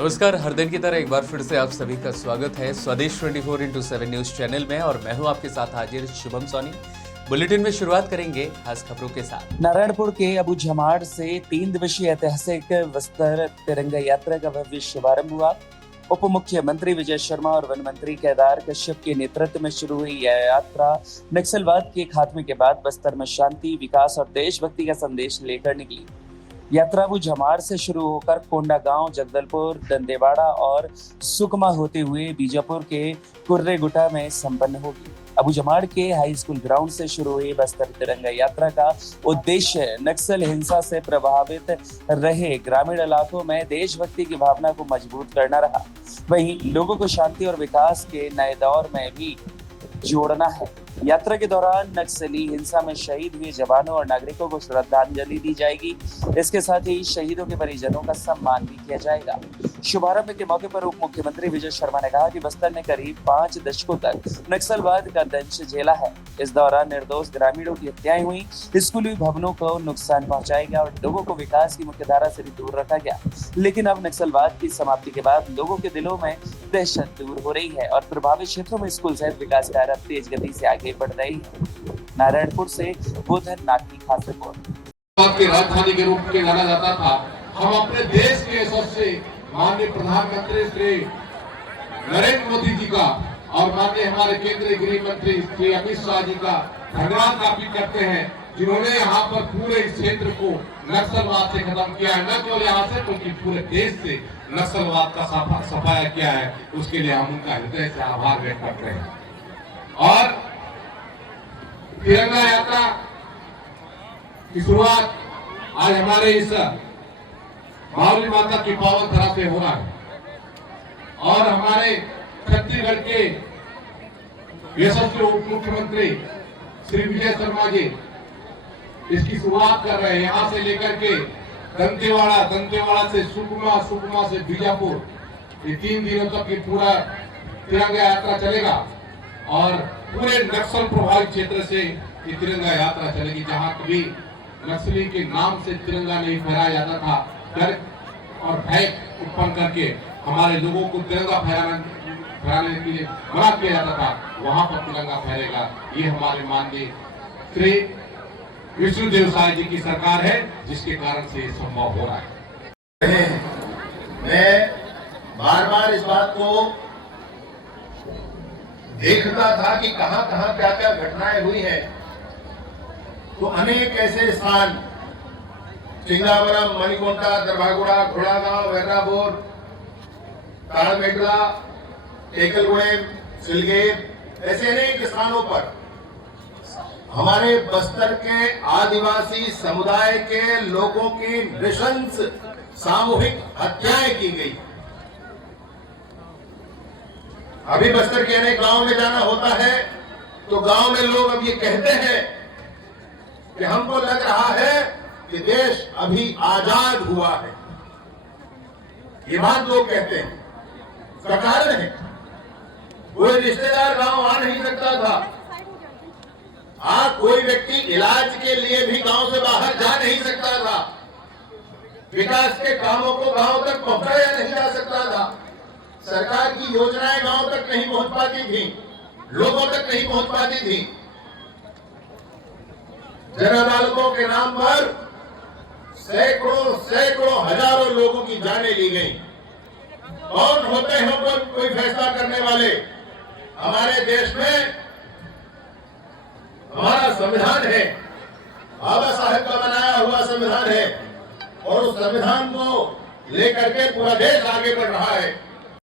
नमस्कार, हर दिन की तरह एक बार फिर से आप सभी का स्वागत है स्वदेश 24x7 न्यूज चैनल में और मैं हूं आपके साथ हाजिर शुभम सोनी। बुलेटिन में शुरुआत करेंगे खास खबरों के साथ। नारायणपुर के अबू झमाड़ से 3 दिवसीय ऐतिहासिक बस्तर तिरंगा यात्रा का भव्य शुभारंभ हुआ। उप मुख्यमंत्री विजय शर्मा और वन मंत्री केदार कश्यप के नेतृत्व में शुरू हुई यह यात्रा नक्सलवाद के खात्मे के बाद बस्तर में शांति, विकास और देशभक्ति का संदेश लेकर निकली। यात्रा अबू झमाड़ से शुरू होकर कोंडागांव, जगदलपुर, दंतेवाड़ा और सुकमा होते हुए बीजापुर के कुर्रेगुटा में संपन्न होगी। अबू झमाड़ के हाई स्कूल ग्राउंड से शुरू हुई बस्तर तिरंगा यात्रा का उद्देश्य नक्सल हिंसा से प्रभावित रहे ग्रामीण इलाकों में देशभक्ति की भावना को मजबूत करना रहा। वहीं लोगों को शांति और विकास के नए दौर में भी जोड़ना है। यात्रा के दौरान नक्सली हिंसा में शहीद हुए जवानों और नागरिकों को श्रद्धांजलि दी जाएगी। इसके साथ ही शहीदों के परिजनों का सम्मान भी किया जाएगा। शुभारंभ के मौके पर उप मुख्यमंत्री विजय शर्मा ने कहा कि बस्तर ने करीब 5 दशकों तक नक्सलवाद का दंश झेला है। इस दौरान निर्दोष ग्रामीणों की हत्याएं हुई, स्कूली भवनों को नुकसान पहुंचाया गया और लोगों को विकास की मुख्य धारा से भी दूर रखा गया। लेकिन अब नक्सलवाद की समाप्ति के बाद लोगों के दिलों में दहशत दूर हो रही है और प्रभावित क्षेत्रों में स्कूल सहित विकास कार्य तेज गति से आगे बढ़ रही है। नारायणपुर से गोधन नाथ की खास रिपोर्ट। की राजधानी के रूप में जाना जाता था। हम अपने देश के यशस्वी माननीय प्रधानमंत्री श्री नरेंद्र मोदी जी का और माननीय हमारे केंद्रीय गृह मंत्री श्री अमित शाह जी का धन्यवाद ज्ञापित करते हैं, जिन्होंने यहाँ पर पूरे इस क्षेत्र को नक्सलवाद से खत्म किया है। न केवल यहाँ से बल्कि पूरे देश से नक्सलवाद का सफाया किया है। उसके लिए हम उनका हृदय से आभार व्यक्त करते हैं। और तिरंगा यात्रा की शुरुआत आज हमारे इस मावली माता की पावन धरा से हो रहा है और हमारे छत्तीसगढ़ के यशस्वी उप मुख्यमंत्री श्री विजय शर्मा जी इसकी शुरुआत कर रहे हैं। यहाँ से लेकर के दंतेवाड़ा से सुकमा से बीजापुर, ये 3 दिनों तक ये पूरा तिरंगा यात्रा चलेगा और पूरे नक्सल प्रभावित क्षेत्र से ये तिरंगा यात्रा चलेगी। जहाँ कभी नक्सली के नाम से तिरंगा नहीं फहराया जाता था, डर और भय उत्पन्न करके हमारे लोगों को तिरंगा फहराने के लिए मना किया जाता था, वहां पर तिरंगा फहरेगा। ये हमारे माननीय श्री विष्णुदेव साय जी की सरकार है, जिसके कारण से ये संभव हो रहा है। मैं बार इस बात को देखता था कि कहां क्या घटनाएं हुई हैं। तो अनेक ऐसे स्थान, चिंगावरम, मणिकोंटा, दरभागुड़ा, घोड़ागांव, वेर्राबोर, तालमेटला, टेकलगुड़े, सिलगेर, ऐसे अनेक स्थानों पर हमारे बस्तर के आदिवासी समुदाय के लोगों की नृशंस सामूहिक हत्याएं की गई। अभी बस्तर के अनेक गांवों में जाना होता है तो गांव में लोग अब ये कहते हैं कि हमको लग रहा है कि देश अभी आजाद हुआ है। ये बात लोग कहते हैं। इसका कारण है कोई रिश्तेदार गांव आ नहीं सकता था। कोई व्यक्ति इलाज के लिए भी गांव से बाहर जा नहीं सकता था। विकास के कामों को गांव तक पहुंचाया नहीं जा सकता था। सरकार की योजनाएं गांव तक नहीं पहुंच पाती थी, लोगों तक नहीं पहुंच पाती थी। जन अदालतों के नाम पर सैकड़ों हजारों लोगों की जानें ली गई। कौन होते हैं कोई फैसला करने वाले? हमारे देश में हमारा संविधान है, बाबा साहेब का बनाया हुआ संविधान है और उस संविधान को लेकर के पूरा देश आगे बढ़ रहा है।